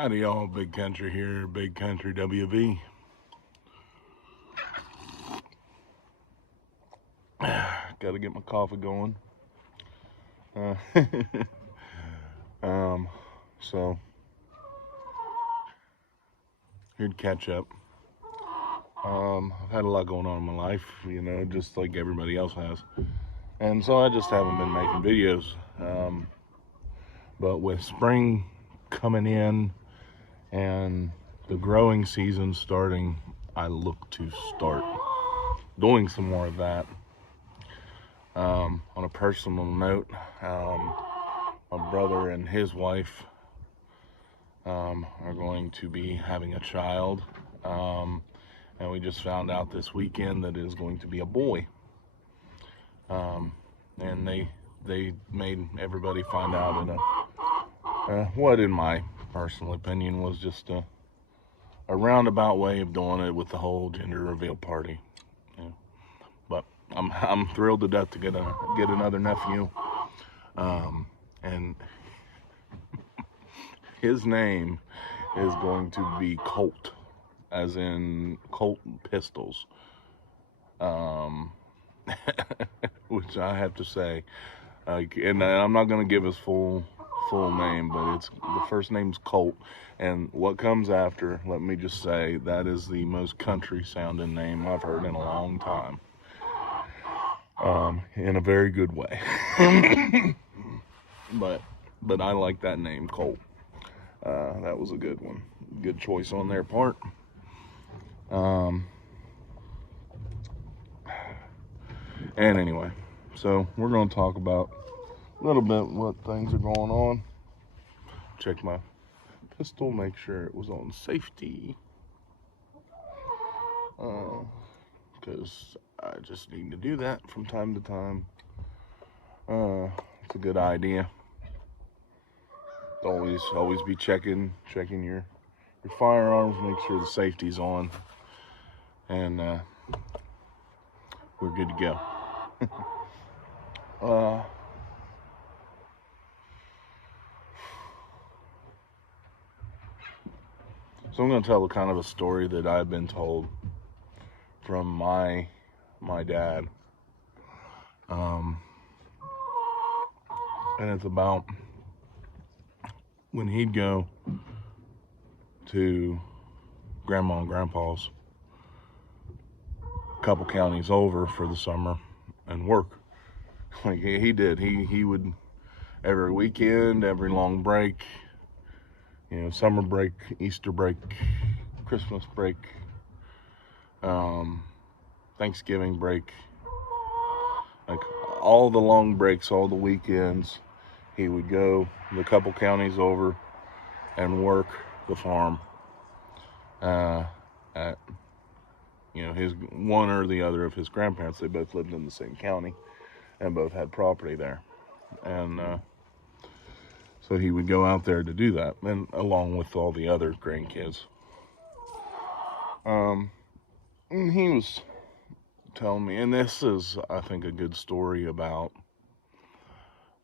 Howdy y'all, Big Country here, Big Country WV. Gotta get my coffee going. Uh, so, here to catch up. I've had a lot going on in my life, just like everybody else has. And so I just haven't been making videos. But with spring coming in and the growing season starting, I look to start doing some more of that. On a personal note, my brother and his wife are going to be having a child, and we just found out this weekend that it is going to be a boy. And they made everybody find out in what in my personal opinion was just a roundabout way of doing it with the whole gender reveal party. But I'm thrilled to death to get another nephew, and his name is going to be Colt, as in Colt pistols. Which I have to say, and I'm not going to give his full name, but the first name's Colt, and what comes after, let me just say, that is the most country sounding name I've heard in a long time, in a very good way. but I like that name, Colt. That was a good one, good choice on their part. And anyway, so we're going to talk about a little bit what things are going on. Check my pistol, make sure it was on safety, because I just need to do that from time to time. It's a good idea. Always be checking your firearms, make sure the safety's on, and we're good to go. So I'm going to tell kind of a story that I've been told from my dad, and it's about when he'd go to Grandma and Grandpa's a couple counties over for the summer and work. Like he did. He would, every weekend, every long break, summer break, Easter break, Christmas break, Thanksgiving break, like all the long breaks, all the weekends, he would go the couple counties over and work the farm at his one or the other of his grandparents. They both lived in the same county and both had property there, and so he would go out there to do that, and along with all the other grandkids. And he was telling me, and this is, I think, a good story about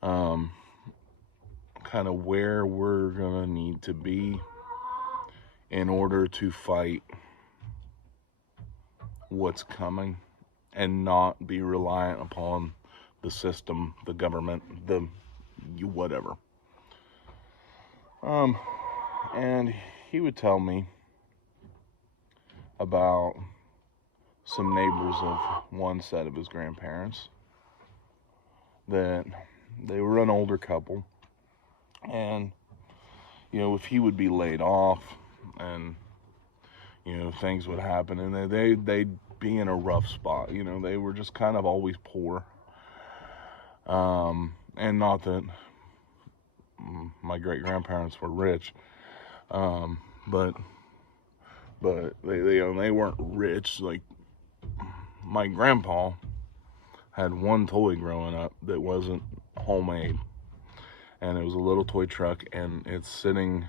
kind of where we're gonna need to be in order to fight what's coming and not be reliant upon the system, the government, whatever. And he would tell me about some neighbors of one set of his grandparents, that they were an older couple, and if he would be laid off and things would happen, and they'd be in a rough spot. They were just kind of always poor, and not that my great grandparents were rich, but they weren't rich. Like, my grandpa had one toy growing up that wasn't homemade, and it was a little toy truck, and it's sitting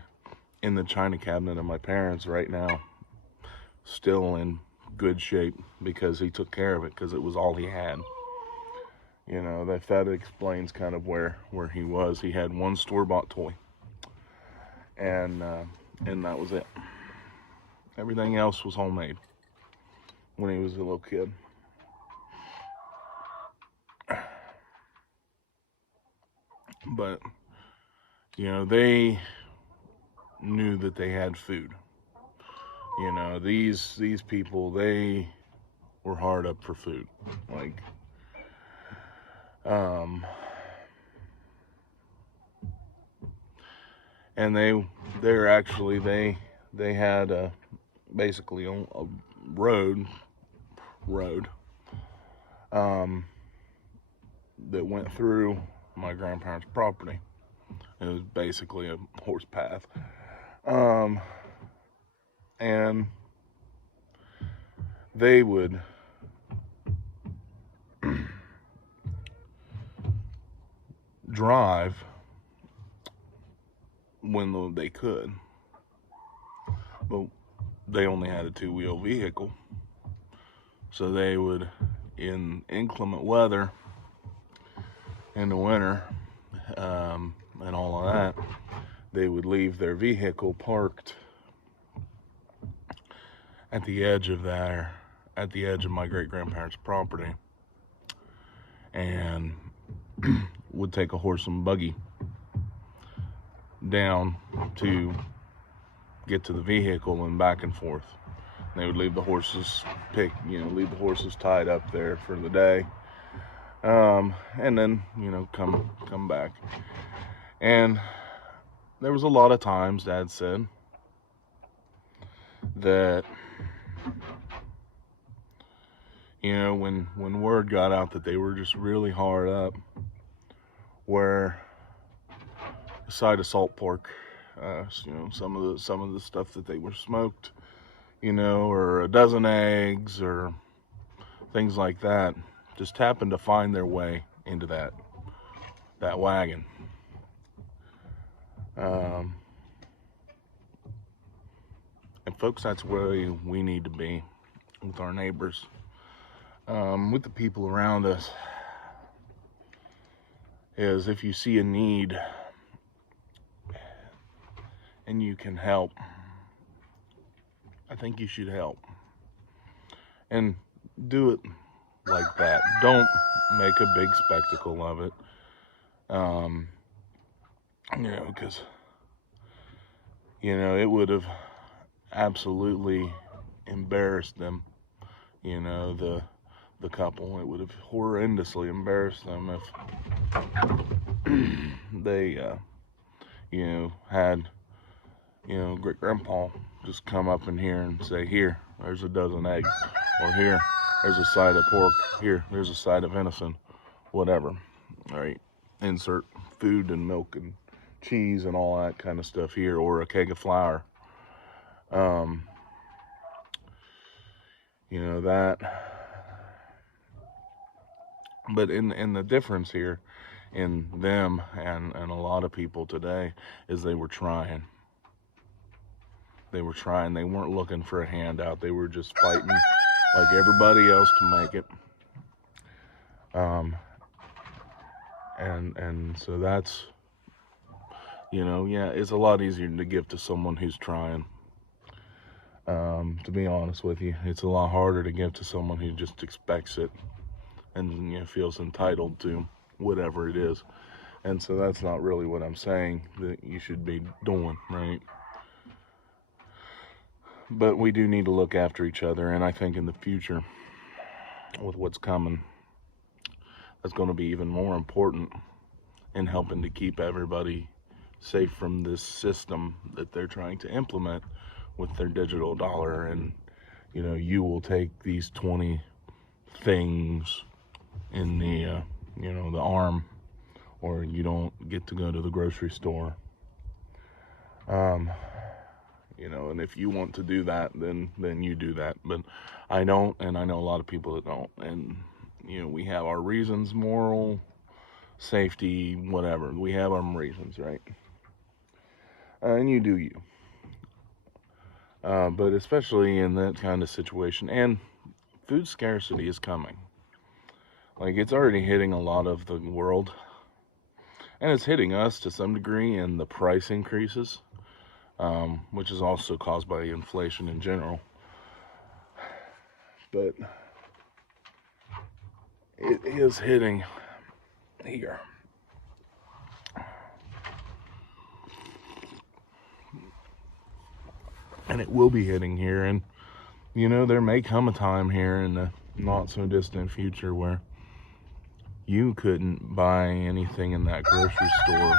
in the china cabinet of my parents right now, still in good shape, because he took care of it, because it was all he had. That explains kind of where he was. He had one store-bought toy, and and that was it. Everything else was homemade when he was a little kid. But, they knew that they had food. These people, they were hard up for food. Like, and they're actually, they had basically a road that went through my grandparents' property. It was basically a horse path. And they would drive when they could, but they only had a two-wheel vehicle. So they would, in inclement weather, in the winter, and all of that, they would leave their vehicle parked at the edge of my great-grandparents' property, and would take a horse and buggy down to get to the vehicle and back and forth. And they would leave the horses tied up there for the day, and then come back. And there was a lot of times, Dad said, that when word got out that they were just really hard up, where a side of salt pork, some of the stuff that they were smoked, or a dozen eggs or things like that, just happened to find their way into that wagon. And folks, that's where we need to be with our neighbors, with the people around us. Is if you see a need and you can help, I think you should help. And do it like that. Don't make a big spectacle of it. Because, it would have absolutely embarrassed them, the couple. It would have horrendously embarrassed them if they, had, great grandpa just come up in here and say, here, there's a dozen eggs, or here, there's a side of pork, here, there's a side of venison, whatever. All right, insert food and milk and cheese and all that kind of stuff here, or a keg of flour. That. But in the difference here in them and a lot of people today is they were trying. They weren't looking for a handout. They were just fighting like everybody else to make it. And so that's, it's a lot easier to give to someone who's trying. To be honest with you, it's a lot harder to give to someone who just expects it and feels entitled to whatever it is. And so that's not really what I'm saying that you should be doing, right? But we do need to look after each other, and I think in the future, with what's coming, that's going to be even more important in helping to keep everybody safe from this system that they're trying to implement with their digital dollar. And you will take these 20 things in the the arm, or you don't get to go to the grocery store. And if you want to do that, then you do that. But I don't, and I know a lot of people that don't. And we have our reasons, moral, safety, whatever. We have our reasons, right? And you do you. But especially in that kind of situation, and food scarcity is coming. Like, it's already hitting a lot of the world, and it's hitting us to some degree in the price increases. which is also caused by inflation in general. But it is hitting here. And it will be hitting here. And, you know, there may come a time here in the not so distant future where you couldn't buy anything in that grocery store.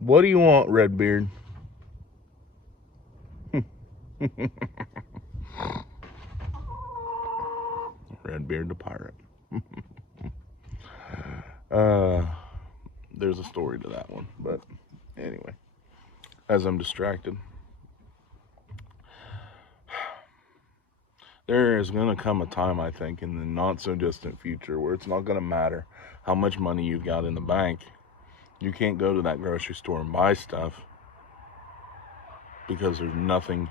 What do you want, Redbeard? Redbeard the pirate. There's a story to that one, but anyway, as I'm distracted, there is going to come a time, I think, in the not so distant future where it's not going to matter how much money you've got in the bank. You can't go to that grocery store and buy stuff because there's nothing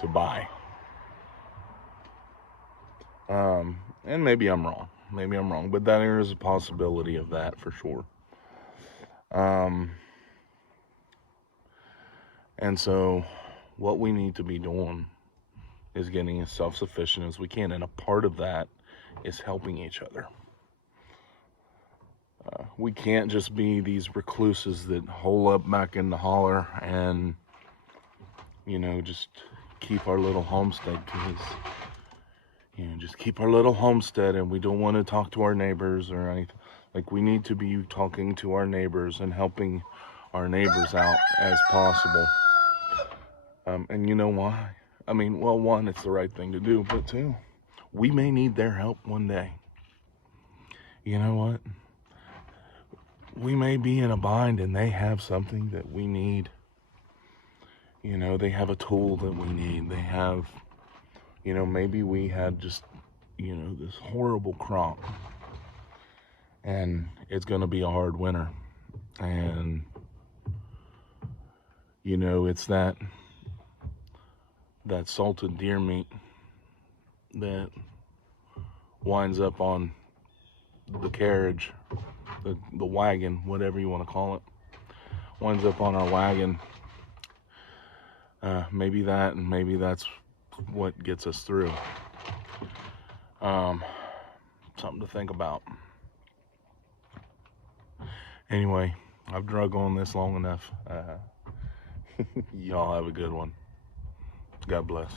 to buy. And maybe I'm wrong, but there is a possibility of that for sure. And so what we need to be doing is getting as self-sufficient as we can, and a part of that is helping each other. We can't just be these recluses that hole up back in the holler and, you know, just keep our little homestead, because, you know, just keep our little homestead and we don't want to talk to our neighbors or anything. Like, we need to be talking to our neighbors and helping our neighbors out as possible. And you know why? I mean, well, one, it's the right thing to do, but two, we may need their help one day. You know what? We may be in a bind and they have something that we need. You know, they have a tool that we need. They have, you know, maybe we had just, you know, this horrible crop and it's going to be a hard winter. And, you know, it's that salted deer meat that winds up on the carriage, the wagon, whatever you want to call it, winds up on our wagon. Maybe that's what gets us through. Something to think about. Anyway, I've drug on this long enough. Y'all have a good one. God bless.